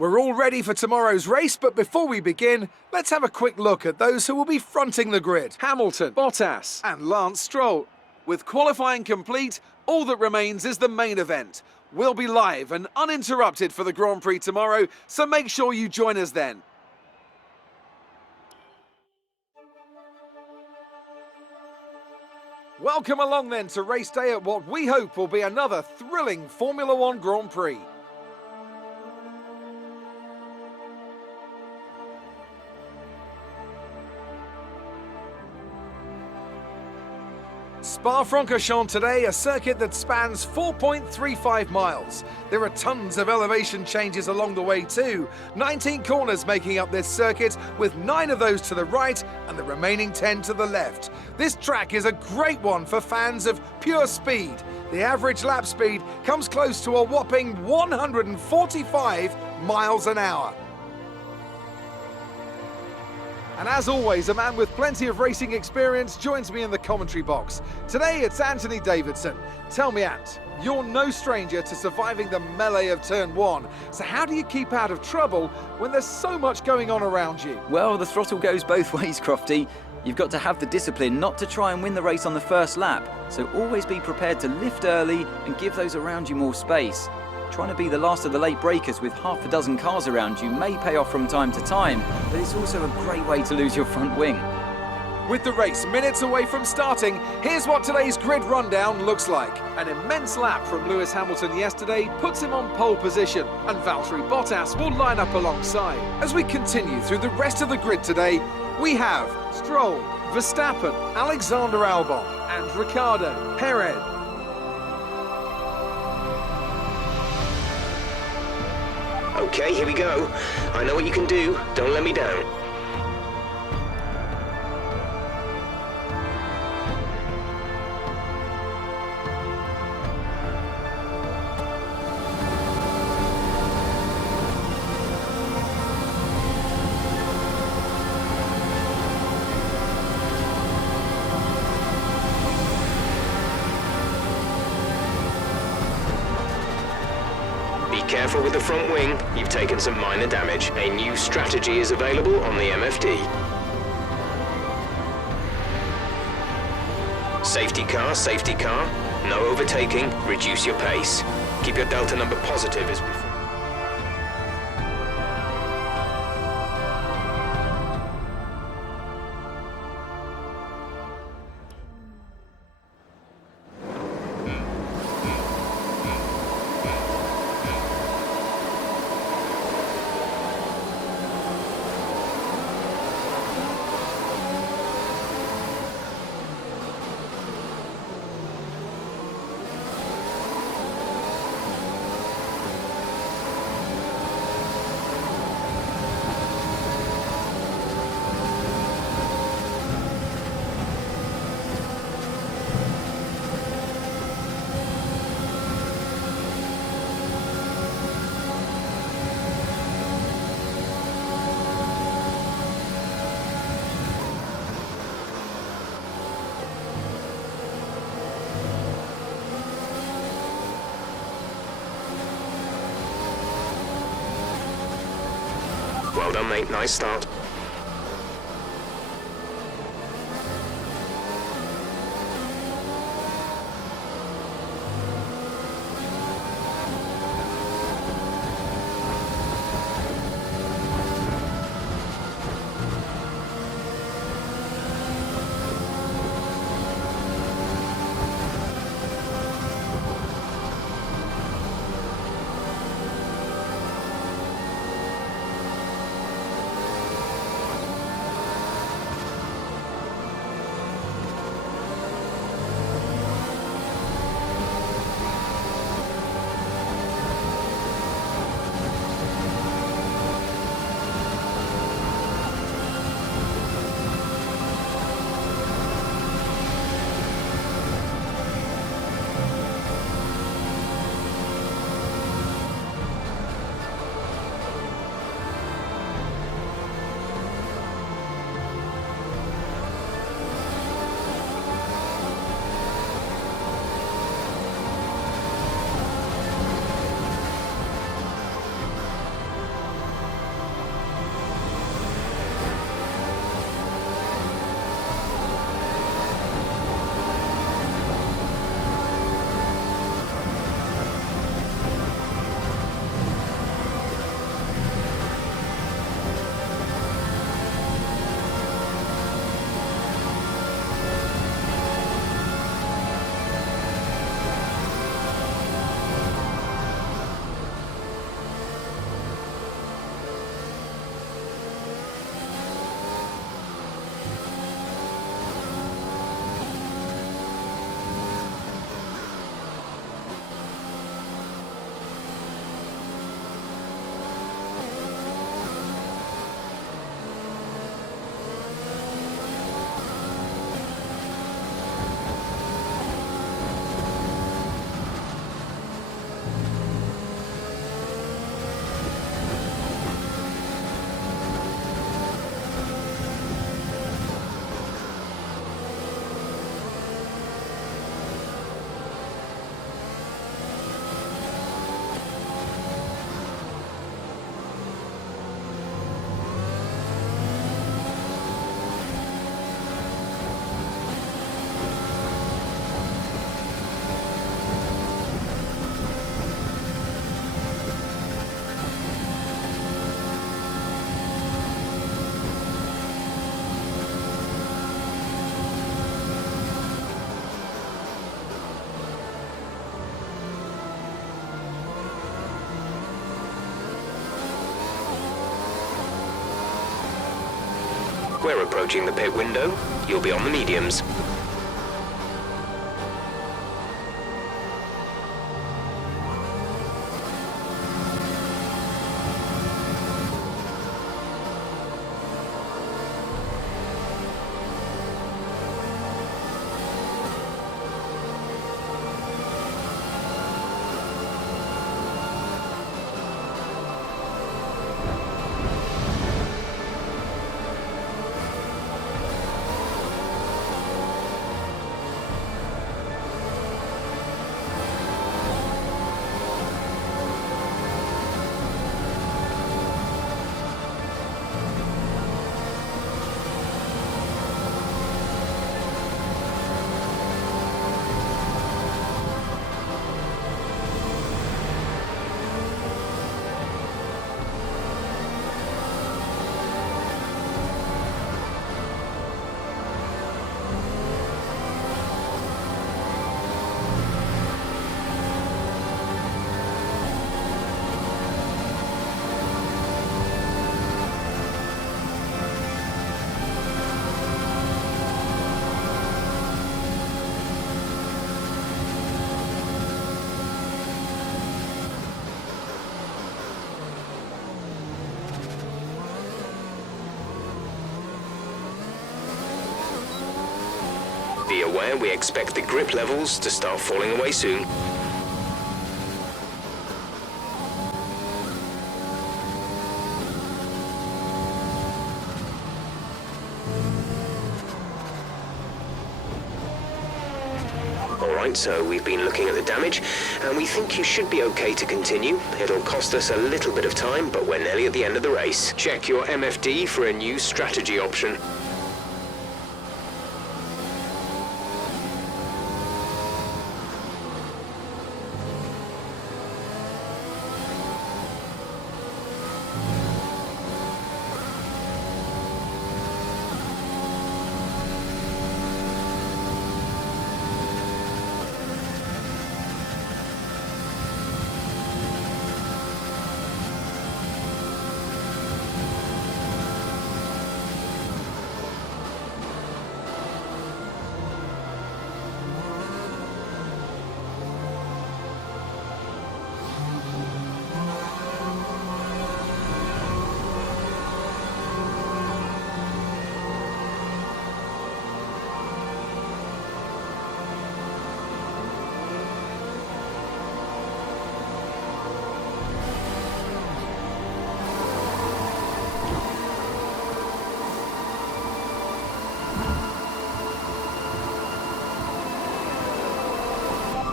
We're all ready for tomorrow's race, but before we begin, let's have a quick look at those who will be fronting the grid. Hamilton, Bottas and Lance Stroll. With qualifying complete, all that remains is the main event. We'll be live and uninterrupted for the Grand Prix tomorrow, so make sure you join us then. Welcome along then to race day at what we hope will be another thrilling Formula One Grand Prix. Spa-Francorchamps today, a circuit that spans 4.35 miles. There are tons of elevation changes along the way too. 19 corners making up this circuit, with 9 of those to the right and the remaining 10 to the left. This track is a great one for fans of pure speed. The average lap speed comes close to a whopping 145 miles an hour. And as always, a man with plenty of racing experience joins me in the commentary box. Today it's Anthony Davidson. Tell me, Ant, you're no stranger to surviving the melee of turn 1. So how do you keep out of trouble when there's so much going on around you? Well, the throttle goes both ways, Crofty. You've got to have the discipline not to try and win the race on the first lap. So always be prepared to lift early and give those around you more space. Trying to be the last of the late breakers with half a dozen cars around you may pay off from time to time, but it's also a great way to lose your front wing. With the race minutes away from starting, here's what today's grid rundown looks like. An immense lap from Lewis Hamilton yesterday puts him on pole position, and Valtteri Bottas will line up alongside. As we continue through the rest of the grid today, we have Stroll, Verstappen, Alexander Albon, and Ricciardo, Perez. Okay, here we go. I know what you can do. Don't let me down. Careful with the front wing, you've taken some minor damage. A new strategy is available on the MFD. Safety car, no overtaking, reduce your pace. Keep your delta number positive as before. Well done, mate. Nice start. We're approaching the pit window. You'll be on the mediums. Be aware we expect the grip levels to start falling away soon. Alright, so we've been looking at the damage, and we think you should be okay to continue. It'll cost us a little bit of time, but we're nearly at the end of the race. Check your MFD for a new strategy option.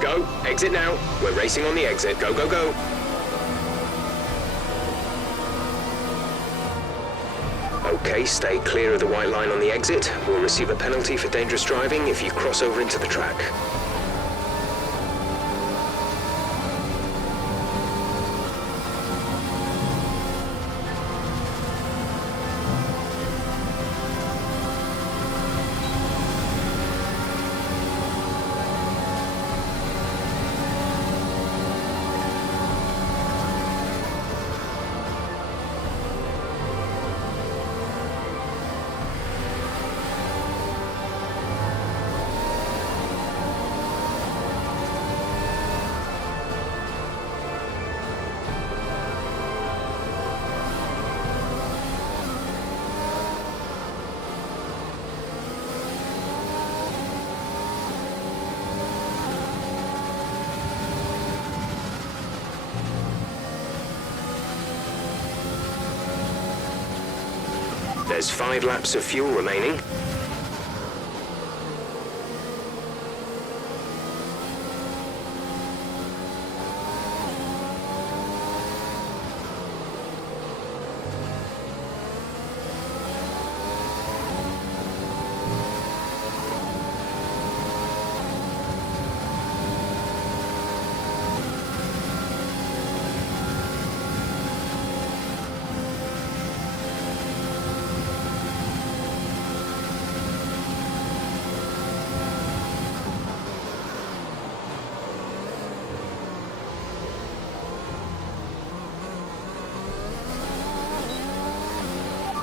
Go, exit now. We're racing on the exit. Go, go, go. Okay, stay clear of the white line on the exit. We'll receive a penalty for dangerous driving if you cross over into the track. There's 5 laps of fuel remaining.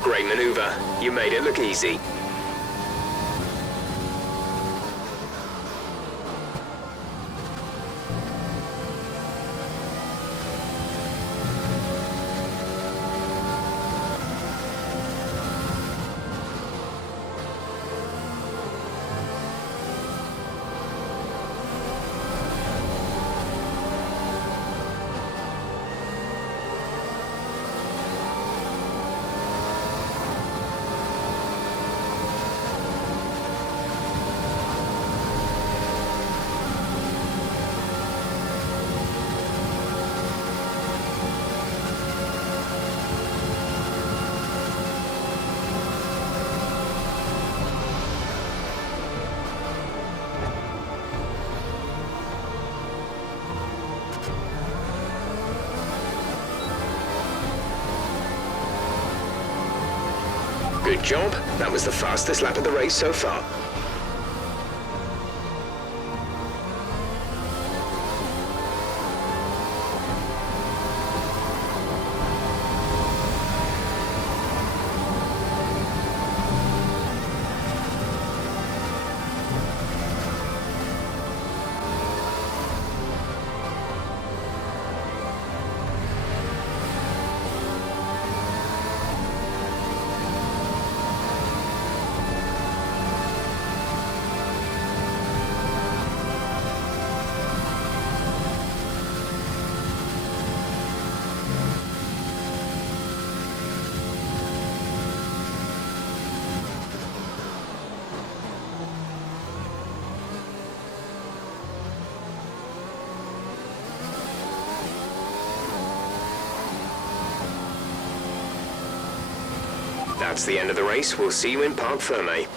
Great maneuver. You made it look easy. Good job. That was the fastest lap of the race so far. That's the end of the race. We'll see you in Parc Fermé.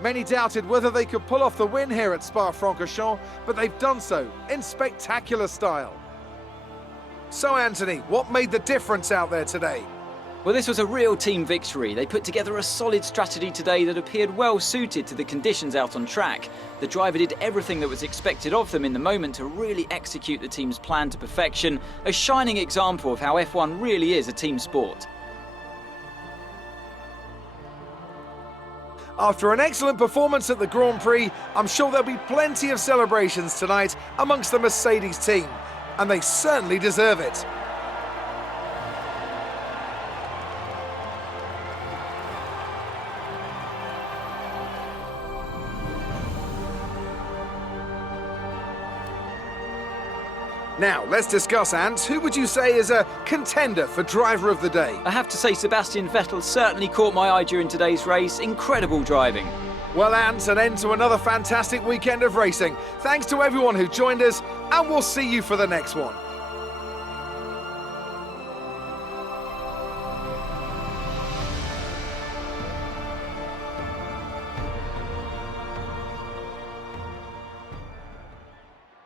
Many doubted whether they could pull off the win here at Spa-Francorchamps, but they've done so in spectacular style. So Anthony, what made the difference out there today? Well, this was a real team victory. They put together a solid strategy today that appeared well suited to the conditions out on track. The driver did everything that was expected of them in the moment to really execute the team's plan to perfection, a shining example of how F1 really is a team sport. After an excellent performance at the Grand Prix, I'm sure there'll be plenty of celebrations tonight amongst the Mercedes team, and they certainly deserve it. Now, let's discuss, Ant. Who would you say is a contender for Driver of the Day? I have to say Sebastian Vettel certainly caught my eye during today's race. Incredible driving. Well, Ant, an end to another fantastic weekend of racing. Thanks to everyone who joined us, and we'll see you for the next one.